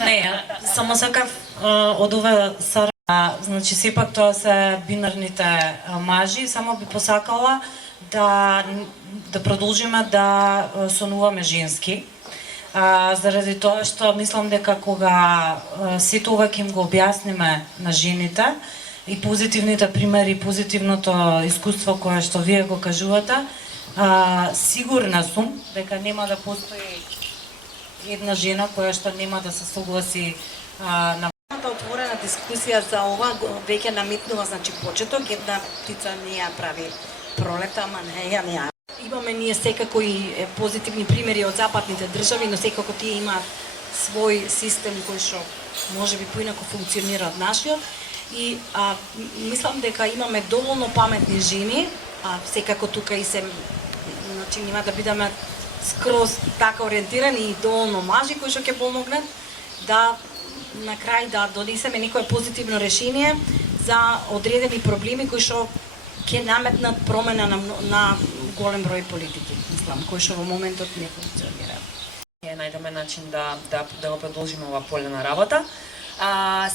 Не, само сакав од ова значи сепак тоа се бинарните мажи, само би посакала да продолжиме да сонуваме женски. Заради тоа што мислам дека кога сето ова ќе им го објасниме на жените и позитивните примери, позитивното искуство кое што вие го кажувате, сигурна сум дека нема да постои една жена која што нема да се согласи на отворена дискусија за ова веќе намитнува, значи почеток, една птица не ја прави пролета, ама не ја. Имаме ние секако и позитивни примери од западните држави, но секако тие имаат свој систем кој што можеби поинако функционира од нашиот и мислам дека имаме доволно паметни жени, секако тука и се, значи нема да бидеме скроз така ориентирани и доволно мажи кои што ќе помогнат да на крај да донесеме некое позитивно решение за одредени проблеми кои што ќе наметнат промена на голем број политики, мислам, кои што во моментот не функционираат. Ќе најдеме начин да го продолжиме ова поле на работа.